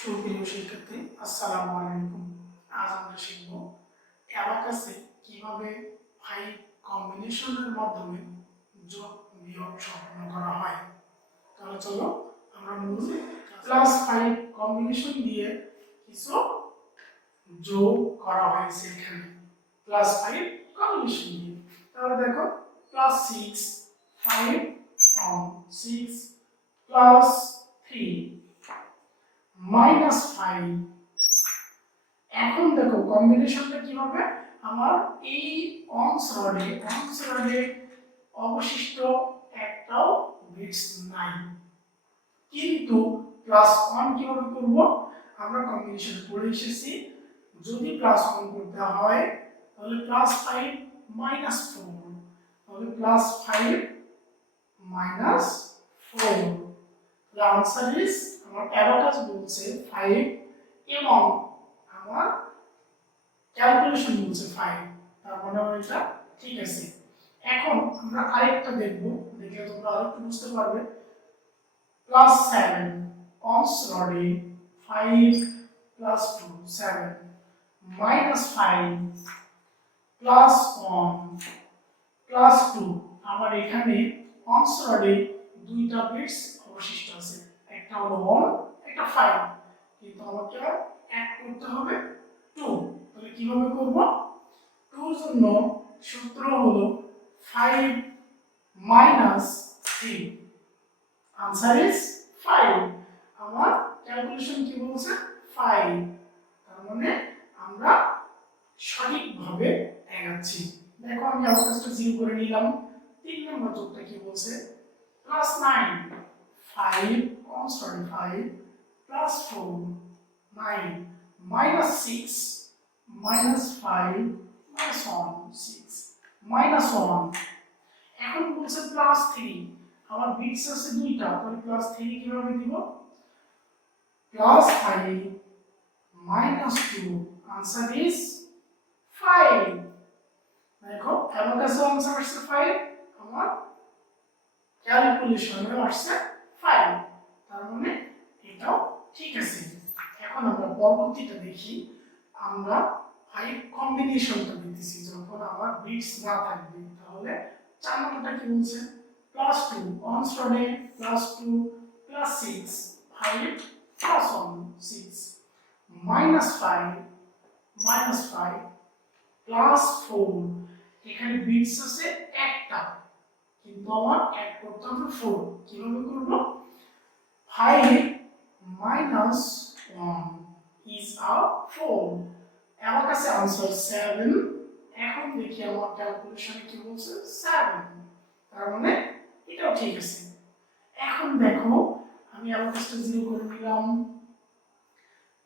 সুপ্রিয় শিক্ষার্থী। আসসালামু আলাইকুম। আজ আমরা শিখব অ্যাবাকাসে কীভাবে ফাইভ কম্বিনেশনের মাধ্যমে যোগ বিয়োগ সম্পন্ন করা হয়। তাহলে চলো আমরা মূল প্লাস ফাইভ কম্বিনেশন দিয়ে কিছু যোগ করা হয়েছে এখানে। প্লাস ফাইভ কম্বিনেশন দিয়ে। তাহলে দেখো plus six five six plus three minus five. এখন দেখো কম্বিনেশনটা কি হবে আমার এই অংশ রডে অংশ রডে অবশিষ্ট একটাও বিটস নাই। কিন্তু প্লাস ওয়ান কীভাবে করব? আমরা কম্বিনেশন পড়ে এসেছি। যদি প্লাস ওয়ান করতে হয়, তাহলে প্লাস ফাইভ মাইনাস ফোর তাহলে plus five minus four answer is আমার অ্যাবাকাস বলছে 5 এবং আমার ক্যালকুলেশন বলছে 5 তার মানে আমার এটা ঠিক আছে। এখন আমরা আরেকটা দেখব দেখলে তোমরা আরেকটু বুঝতে পারবে। প্লাস 7 অনস রডে 5 প্লাস 2 7 মাইনাস 5 প্লাস 1 প্লাস 2 আমার এখানে অনস রডে দুইটা বিটস অবশিষ্ট আছে। একটা হলো ওয়ান একটা ফাইভ কিন্তু আমাকে অ্যাড করতে হবে টু তাহলে কীভাবে করব? টুর জন্য সূত্র হলো five minus three answer is five আমার ক্যালকুলেশন কি বলছে? ফাইভ তার মানে আমরা সঠিকভাবে এগাচ্ছি। দেখো আমি আমার কাজটা জিরো করে নিলাম। তিন নম্বর যোগটা কি বলছে? plus 9 5 oh sorry 5 plus 4 9 minus 6 minus 5 minus 1 6 minus 1 এখন বলছে প্লাস 3 আমার বিটস আছে দুইটা তাহলে প্লাস 3 কীভাবে দিব? প্লাস 5 মাইনাস 2 আনসার ইজ 5 দেখো আমার কাছে আনসার আসছে 5 আমার ক্যালকুলেশনে আসছে ফাইভ তার মানে এটাও ঠিক আছে। এখন আমরা পরবর্তীটা দেখি, আমরা ফাইভ কম্বিনেশনটা দিতেছি যখন আমার বিটস না থাকবে, তাহলে চার নম্বরটা কি বলছে? Plus two on স্টনে plus two plus six five plus one six minus five minus five plus four এখানে বিটস আছে আমার অ্যাড করতে হবে ফোর কীভাবে করব? Five minus one is a four আমার কাছে আনসার সেভেন এখন দেখি আমার ক্যালকুলেশনে কি বলছে? সেভেন তার মানে এটাও ঠিক আছে। এখন দেখো, আমি আমার কাছটা জিরো করে দিলাম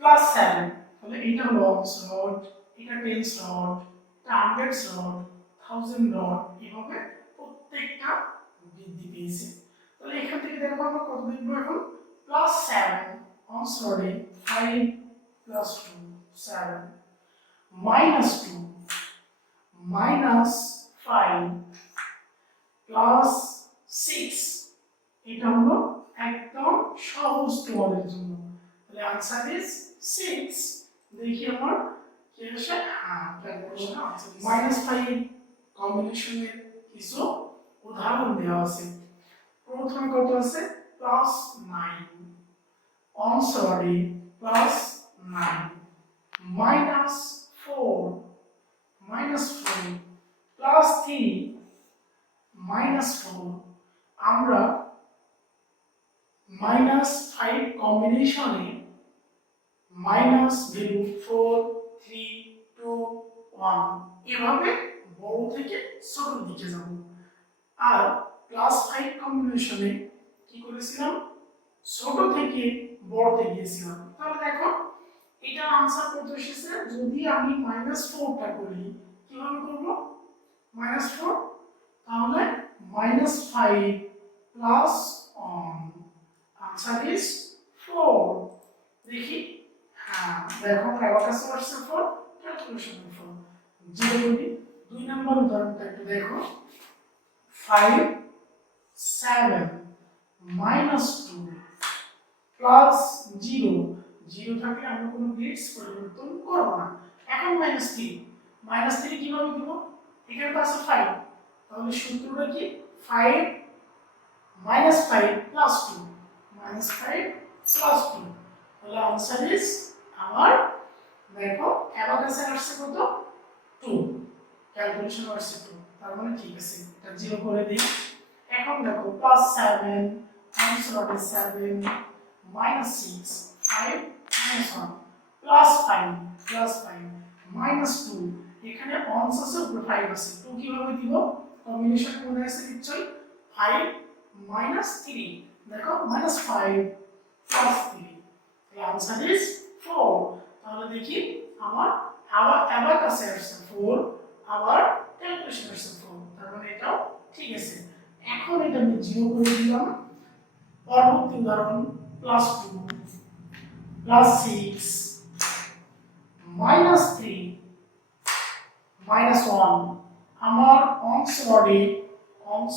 প্লাস সেভেন তাহলে এটা অংশ রড এটা টেন্স রড এটা হান্ড্রেডস রড থাউজেন্ড রড এভাবে প্রত্যেকটা বৃদ্ধি পেয়েছে। তাহলে এখান থেকে দেখো আমরা কত লিখব এখন? Plus seven on five plus two seven minus two minus five plus six এটা হলো একদম সহজ তোমাদের জন্য। তাহলে আনসার ইজ সিক্স দেখি আমার কি আসে? হ্যাঁ মাইনাস ফাইভ কম্বিনেশনের কিছু উদাহরণ দেওয়া আছে। প্রথমে কত আছে? Plus nine on sorry plus nine minus four minus four plus three minus four আমরা মাইনাস ফাইভ কম্বিনেশনে minus value four three two one এভাবে বড় থেকে ছোট দিকে যাব। আর ক্লাস ফাইভ কম্বিনেশনে কি করেছিলাম? ছোট থেকে বড়তে গিয়েছিলাম। তাহলে দেখো, এটা আনসার কত এসেছে, যদি আমি মাইনাস ফোরটা করি, কীভাবে করব? মাইনাস ফোর তাহলে minus five plus on answer is four দেখি হ্যাঁ দেখো কাছে আসছে ফোর ক্যালকুলেশন ফোর করি দুই নম্বর উদাহরণটা একটু দেখো। Five seven minus two plus zero zero zero থাকলে আমরা কোনো বিটস পরিবর্তন করব না। এখন মাইনাস থ্রি মাইনাস থ্রি কীভাবে দিব? এখানে তো আছে ফাইভ তাহলে সূত্রটা কি? Five minus five plus two minus five plus two তাহলে আনসার ইজ আমার, দেখো অ্যাবাকাসে আসছে কত? টু ক্যালকুলেশন আসছে টু তার মানে ঠিক আছে, এটা জিরো করে দিই। এখন দেখো প্লাস সেভেন আনসার হবে seven minus six five minus one plus five plus five minus two এখানে আছে উপরে ফাইভ আছে। টু কীভাবে দিব? কম্বিনেশন মনে আছে নিশ্চয়ই। ফাইভ মাইনাস থ্রি দেখো minus five plus three the answer is 4 তাহলে দেখি, আমার আবার কাছে আসছে 4 আবার 4 তার মানে এখন এটা আমি জিরো করে দিলাম। পরবর্তী উদাহরণ plus two plus six minus three minus one আমার অংশ রডে অংশ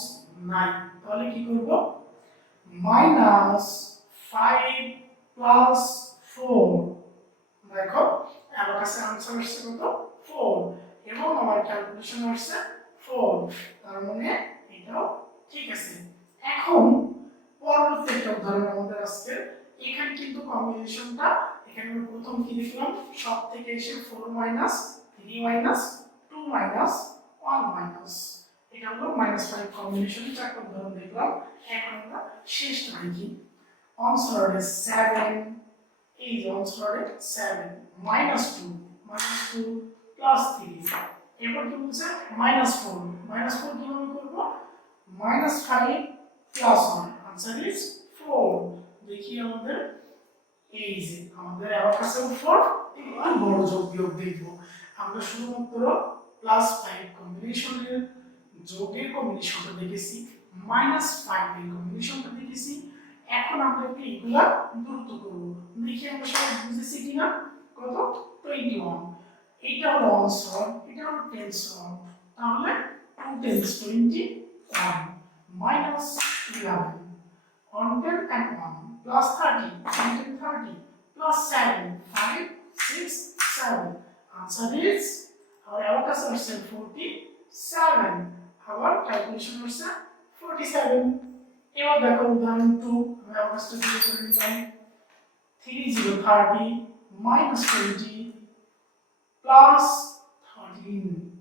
নাই। তাহলে কি করব? মাইনাস ফাইভ প্লাস ফোর দেখো আমার কাছে আনসার আসছে কত? ফোর এবং আমার ক্যালকুলেশন আসছে ফোর তার মানে এটাও ঠিক আছে। এখন পরবর্তী একটা উদাহরণ আমাদের আজকে এখানে কিন্তু কম্বিনেশনটা এখানে প্রথম কি দেখলাম সব থেকে এসে four minus three minus two minus one minus এটা হলো মাইনাস ফাইভ কম্বিনেশন চারটা উদাহরণ দেখলাম। এখন আমরা শেষটা দেখি। অনসারে সেভেন এই যে অনসারে seven minus two minus two plus three এরপর কি বলছে? মাইনাস ফোর মাইনাস ফোর কীভাবে করব? Minus five plus one answer is four দেখি আমাদের এই যে আমাদের অ্যাবাকাসের উপর একটু বড় যোগ বিয়োগ দেখব আমরা শুধুমাত্র প্লাস ফাইভ কম্বিনেশনের যোগের কম্বিনেশনটা দেখেছি। মাইনাস ফাইভ এর কম্বিনেশনটা দেখেছি। এখন আমরা একটু এগুলা দ্রুত করব। দেখি আমরা সবাই বুঝেছি কিনা? কত? টোয়েন্টি ওয়ান এটা হলো অনসর এটা হলো টেন্স তাহলে two tens twenty one minus eleven on 10 and 1 plus 30 on 10 30 plus 7 5 6 7 answer is our abacus answer 47 our calculation answer 47 এবার দেখো উদাহরণ 2 আমি দিয়ে করে নিলাম 3 0 30 minus 20 plus 13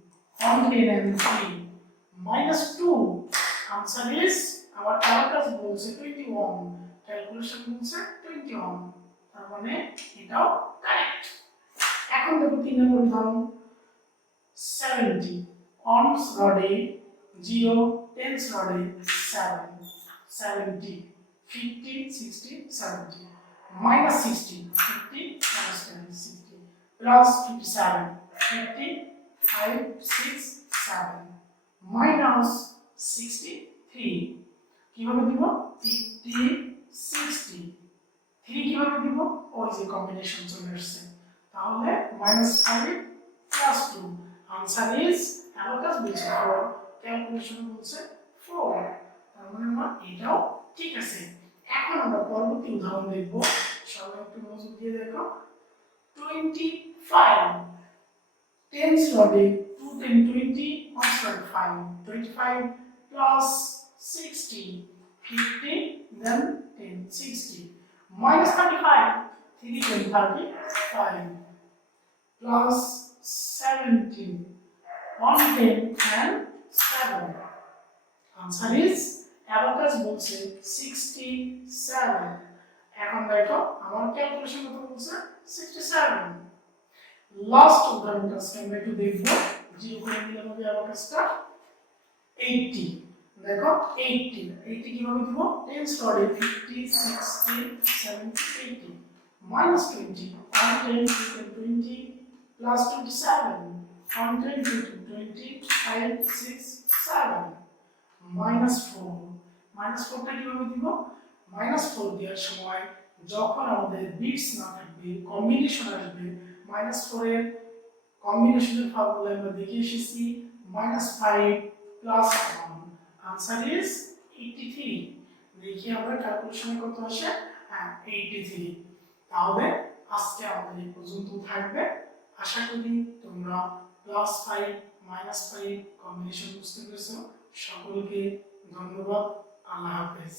on 10 and 3 minus 2 answer is আমার অ্যাবাকাস বলছে 21 ক্যালকুলেশন বলছে 21 তার মানে এটাও কারেক্ট এখন দেখো তিন নম্বর উদাহরণ 70 অনস রডে 0 টেন্স রডে 7 70 50 60 70 minus 60 50 minus 10 60 plus 57 50 5 6 7 minus 63 কীভাবে দিব? 50 60 3 কীভাবে দিব? ওই যে কম্বিনেশন চলে আসছে। তাহলে minus five plus two answer is abacus বলছে ফোর। ক্যালকুলেশন বলছে ফোর তার মানে আমার এটাও ঠিক আছে। এখন আমরা পরবর্তী উদাহরণ দেখব। সবাই একটু মনোযোগ দিয়ে দেখো। Twenty five tens রডে two ten twenty one point five twenty five plus sixty fifty then ten sixty minus 35 3 10 35 plus 17 110 and 7 answer is, abacus বলছে 67 এখন দেখো, আমার ক্যালকুলেশন কত বলছে? 67 লাস্ট উদাহরণটা আজকে আমরা একটু দেখব যে করে দিলাম হবে অ্যাবাকাসটা 80 দেখো 80 80 কীভাবে দিব? 10 স্টারে 50 60 70 80 minus 20 110 20 plus 27 110 20 5 6 7 minus 4 minus 4 টা কীভাবে দিব? Minus 4 দেওয়ার সময় যখন আমাদের বিটস না থাকবে কম্বিনেশন আসবে 4 এর কম্বিনেশনের ফর্মুলা আমরা দেখে এসেছি, minus 5 plus 1 আনসার ইজ 83 দেখি আমরা ক্যালকুলেশনে কত আসে? হ্যাঁ 83 তাহলে আজকে আমাদের এই পর্যন্ত থাকবে। আশা করি তোমরা plus five minus five combination বুঝতে পেরেছ। সকলকে ধন্যবাদ। আল্লাহ হাফেজ।